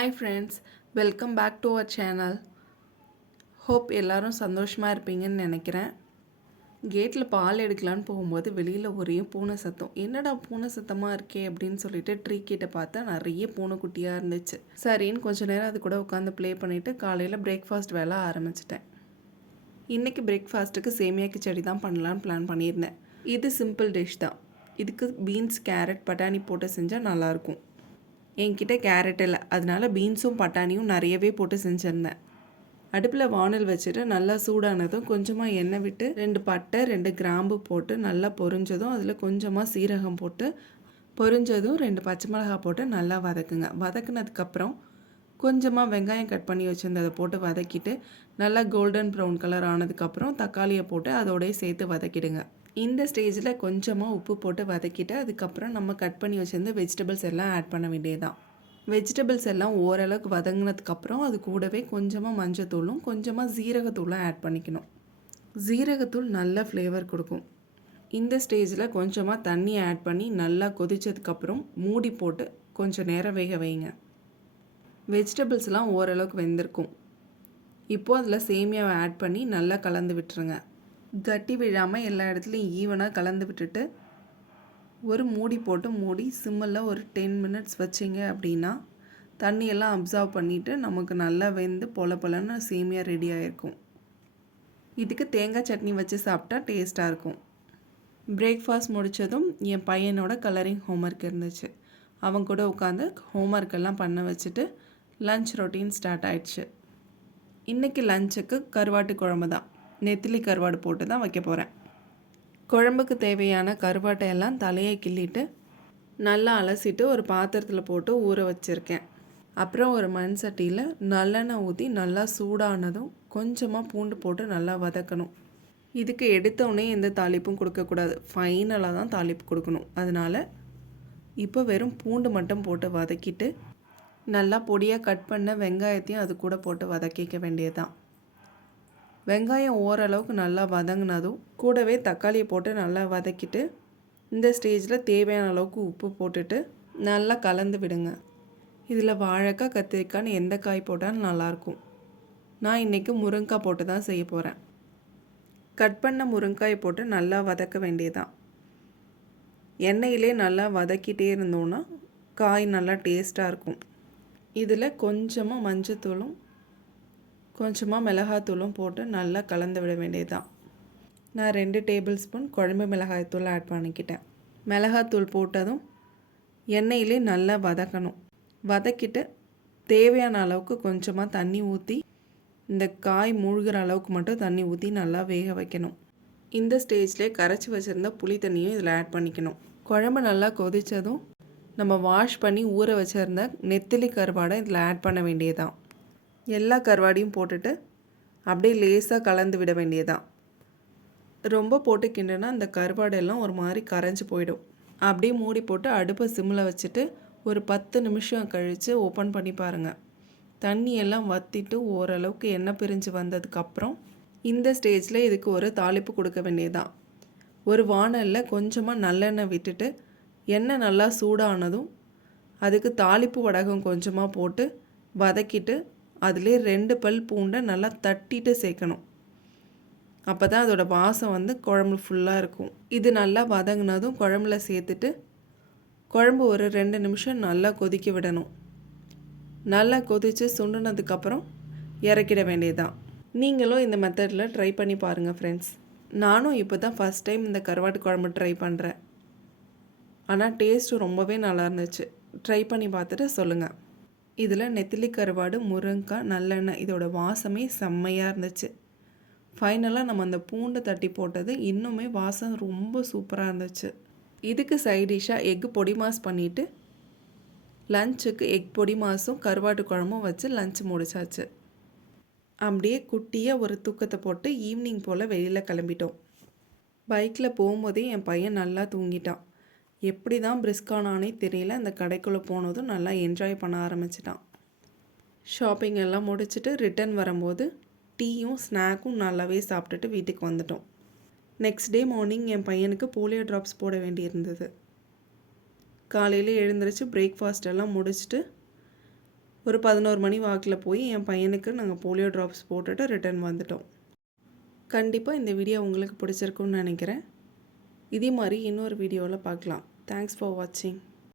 Hi friends, welcome back to our channel. Hope எல்லோரும் சந்தோஷமாக இருப்பீங்கன்னு நினைக்கிறேன். கேட்டில் பால் எடுக்கலான்னு போகும்போது வெளியில் ஒரே பூனை சத்தம். என்னடா பூனை சத்தமாக இருக்கே அப்படின்னு சொல்லிட்டு ட்ரீ கிட்ட பார்த்தா நிறைய பூனைக்குட்டியாக இருந்துச்சு. சரின்னு கொஞ்சம் நேரம் அது கூட உட்காந்து ப்ளே பண்ணிவிட்டு காலையில் பிரேக்ஃபாஸ்ட் வேலை ஆரம்பிச்சிட்டேன். இன்றைக்கி பிரேக்ஃபாஸ்ட்டுக்கு சேமியா கிச்சடி தான் பண்ணலான்னு பிளான் பண்ணியிருந்தேன். இது சிம்பிள் டிஷ் தான். இதுக்கு பீன்ஸ், கேரட், பட்டாணி போட்டு செஞ்சால் நல்லாயிருக்கும். என்கிட்ட கேரட் இல்லை, அதனால பீன்ஸும் பட்டாணியும் நிறையவே போட்டு செஞ்சுருந்தேன். அடுப்பில் வானல் வச்சுட்டு நல்லா சூடானதும் கொஞ்சமாக எண்ணெய் விட்டு 2 பட்டை 2 கிராம்பு போட்டு நல்லா பொரிஞ்சதும் அதில் கொஞ்சமாக சீரகம் போட்டு பொரிஞ்சதும் 2 பச்சை மிளகாய் போட்டு நல்லா வதக்குங்க. வதக்குனதுக்கப்புறம் கொஞ்சமாக வெங்காயம் கட் பண்ணி வச்சுருந்ததை போட்டு வதக்கிட்டு நல்லா கோல்டன் ப்ரௌன் கலர் ஆனதுக்கப்புறம் தக்காளியை போட்டு அதோடய சேர்த்து வதக்கிடுங்க. இந்த ஸ்டேஜில் கொஞ்சமாக உப்பு போட்டு வதக்கிட்டு அதுக்கப்புறம் நம்ம கட் பண்ணி வச்சுருந்த வெஜிடபிள்ஸ் எல்லாம் ஆட் பண்ண வேண்டியதுதான். வெஜிடபிள்ஸ் எல்லாம் ஓரளவுக்கு வதங்கினதுக்கப்புறம் அது கூடவே கொஞ்சமாக மஞ்சத்தூளும் கொஞ்சமாக ஜீரகத்தூளும் ஆட் பண்ணிக்கணும். ஜீரகத்தூள் நல்ல ஃப்ளேவர் கொடுக்கும். இந்த ஸ்டேஜில் கொஞ்சமாக தண்ணி ஆட் பண்ணி நல்லா கொதித்ததுக்கப்புறம் மூடி போட்டு கொஞ்சம் நேரம் வேக வைங்க. வெஜிடபிள்ஸ்லாம் ஓரளவுக்கு வெந்திருக்கும். இப்போது அதில் சேமியாவை ஆட் பண்ணி நல்லா கலந்து விட்டுருங்க. கட்டி விழாமல் எல்லா இடத்துலையும் ஈவனாக கலந்து விட்டுட்டு ஒரு மூடி போட்டு மூடி சிம்மில் ஒரு 10 மினிட்ஸ் வச்சிங்க அப்படின்னா தண்ணியெல்லாம் அப்சர்வ் பண்ணிவிட்டு நமக்கு நல்லா வெந்து பொலன்னு சேமியா ரெடி ஆகிருக்கும். இதுக்கு தேங்காய் சட்னி வச்சு சாப்பிட்டா டேஸ்ட்டாக இருக்கும். பிரேக்ஃபாஸ்ட் முடித்ததும் என் பையனோட கலரிங் ஹோம்ஒர்க் இருந்துச்சு. அவன் கூட உட்காந்து ஹோம்ஒர்க்கெல்லாம் பண்ண வச்சுட்டு லன்ச் ரொட்டீன் ஸ்டார்ட் ஆயிடுச்சு. இன்றைக்கி லஞ்சுக்கு கருவாட்டு குழம்பு தான். நெத்திலி கருவாடு போட்டு தான் வைக்க போகிறேன். குழம்புக்கு தேவையான கருவாட்டையெல்லாம் தலையை கிள்ளிட்டு நல்லா அலசிட்டு ஒரு பாத்திரத்தில் போட்டு ஊற வச்சுருக்கேன். அப்புறம் ஒரு மண் சட்டியில் நல்லெண்ணெய் ஊற்றி நல்லா சூடானதும் கொஞ்சமாக பூண்டு போட்டு நல்லா வதக்கணும். இதுக்கு எடுத்தோடனே எந்த தாளிப்பும் கொடுக்கக்கூடாது, ஃபைனலாக தான் தாளிப்பு கொடுக்கணும். அதனால் இப்போ வெறும் பூண்டு மட்டும் போட்டு வதக்கிட்டு நல்லா பொடியாக கட் பண்ண வெங்காயத்தையும் அது கூட போட்டு வதக்கிக்க வேண்டியதுதான். வெங்காயம் ஓரளவுக்கு நல்லா வதங்கினதும் கூடவே தக்காளியை போட்டு நல்லா வதக்கிட்டு இந்த ஸ்டேஜில் தேவையான அளவுக்கு உப்பு போட்டுட்டு நல்லா கலந்து விடுங்க. இதில் வாழைக்காய், கத்திரிக்காய்னு எந்த காய் போட்டாலும் நல்லாயிருக்கும். நான் இன்றைக்கி முருங்காய் போட்டு தான் செய்ய போகிறேன். கட் பண்ண முருங்காயை போட்டு நல்லா வதக்க வேண்டியதான். எண்ணெயிலே நல்லா வதக்கிட்டே இருந்தோன்னா காய் நல்லா டேஸ்ட்டாக இருக்கும். இதில் கொஞ்சமாக மஞ்சத்தூளும் கொஞ்சமாக மிளகாத்தூளும் போட்டு நல்லா கலந்து விட வேண்டியதுதான். நான் 2 டேபிள் ஸ்பூன் குழம்பு மிளகாய்த்தூள் ஆட் பண்ணிக்கிட்டேன். மிளகாத்தூள் போட்டதும் எண்ணெயிலே நல்லா வதக்கணும். வதக்கிட்டு தேவையான அளவுக்கு கொஞ்சமாக தண்ணி ஊற்றி இந்த காய் மூழ்கிற அளவுக்கு மட்டும் தண்ணி ஊற்றி நல்லா வேக வைக்கணும். இந்த ஸ்டேஜ்லேயே கரைச்சி வச்சுருந்த புளி தண்ணியும் இதில் ஆட் பண்ணிக்கணும். குழம்பு நல்லா கொதித்ததும் நம்ம வாஷ் பண்ணி ஊற வச்சுருந்த நெத்திலி கருவாடை இதில் ஆட் பண்ண வேண்டியதுதான். எல்லா கருவாடையும் போட்டுட்டு அப்படியே லேசாக கலந்து விட வேண்டியதான். ரொம்ப போட்டு கிண்டுனா அந்த கருவாடெல்லாம் ஒரு மாதிரி கரைஞ்சி போயிடும். அப்படியே மூடி போட்டு அடுப்பை சிம்மில் வச்சுட்டு ஒரு 10 நிமிஷம் கழித்து ஓப்பன் பண்ணி பாருங்கள். தண்ணியெல்லாம் வற்றிட்டு ஓரளவுக்கு எண்ணெய் பிரிஞ்சு வந்ததுக்கப்புறம் இந்த ஸ்டேஜில் இதுக்கு ஒரு தாளிப்பு கொடுக்க வேண்டியதான். ஒரு வாணலில் கொஞ்சமாக நல்லெண்ணெய் விட்டுட்டு எண்ணெய் நல்லா சூடானதும் அதுக்கு தாளிப்பு வடகம் கொஞ்சமாக போட்டு வதக்கிட்டு அதிலே 2 பல் பூண்டை நல்லா தட்டிட்டு சேர்க்கணும். அப்போ தான் அதோட வாசம் குழம்பு ஃபுல்லாக இருக்கும். இது நல்லா வதங்கினதும் குழம்புல சேர்த்துட்டு குழம்பு ஒரு 2 நிமிஷம் நல்லா கொதிக்க விடணும். நல்லா கொதித்து சுண்டுனதுக்கப்புறம் இறக்கிட வேண்டியதுதான். நீங்களும் இந்த மெத்தடில் ட்ரை பண்ணி பாருங்கள் ஃப்ரெண்ட்ஸ். நானும் இப்போ தான் ஃபஸ்ட் டைம் இந்த கருவாட்டு குழம்பு ட்ரை பண்ணுறேன். ஆனால் டேஸ்ட்டு ரொம்பவே நல்லா இருந்துச்சு. ட்ரை பண்ணி பார்த்துட்டு சொல்லுங்கள். இதில் நெத்திலி கருவாடு, முருங்காய், நல்லெண்ணெய் இதோட வாசமே செம்மையாக இருந்துச்சு. ஃபைனலாக நம்ம அந்த பூண்டை தட்டி போட்டது இன்னுமே வாசம் ரொம்ப சூப்பராக இருந்துச்சு. இதுக்கு சைடிஷாக எக் பொடி மாஸ் பண்ணிவிட்டு லஞ்சுக்கு எக் பொடி மாஸும் கருவாட்டு குழம்பும் வச்சு லஞ்ச் முடிச்சாச்சு. அப்படியே குட்டியாக ஒரு தூக்கத்தை போட்டு ஈவினிங் போல் வெளியில் கிளம்பிட்டோம். பைக்கில் போகும்போதே என் பையன் நல்லா தூங்கிட்டான். எப்படி தான் பிரிஸ்கானானே தெரியல. அந்த கடைக்குள்ளே போனதும் நல்லா என்ஜாய் பண்ண ஆரம்பிச்சிட்டான். ஷாப்பிங் எல்லாம் முடிச்சுட்டு ரிட்டன் வரும்போது டீயும் ஸ்நாக்கும் நல்லாவே சாப்பிட்டுட்டு வீட்டுக்கு வந்துட்டோம். நெக்ஸ்ட் டே மார்னிங் என் பையனுக்கு போலியோ ட்ராப்ஸ் போட வேண்டியிருந்தது. காலையில் எழுந்திரிச்சு பிரேக்ஃபாஸ்ட் எல்லாம் முடிச்சுட்டு ஒரு 11 மணி வாக்கில் போய் என் பையனுக்கு நாங்கள் போலியோ ட்ராப்ஸ் போட்டுட்டு ரிட்டர்ன் வந்துட்டோம். கண்டிப்பாக இந்த வீடியோ உங்களுக்கு பிடிச்சிருக்குன்னு நினைக்கிறேன். இதே மாதிரி இன்னொரு வீடியோவில் பார்க்கலாம். தேங்க்ஸ் ஃபார் வாட்சிங்.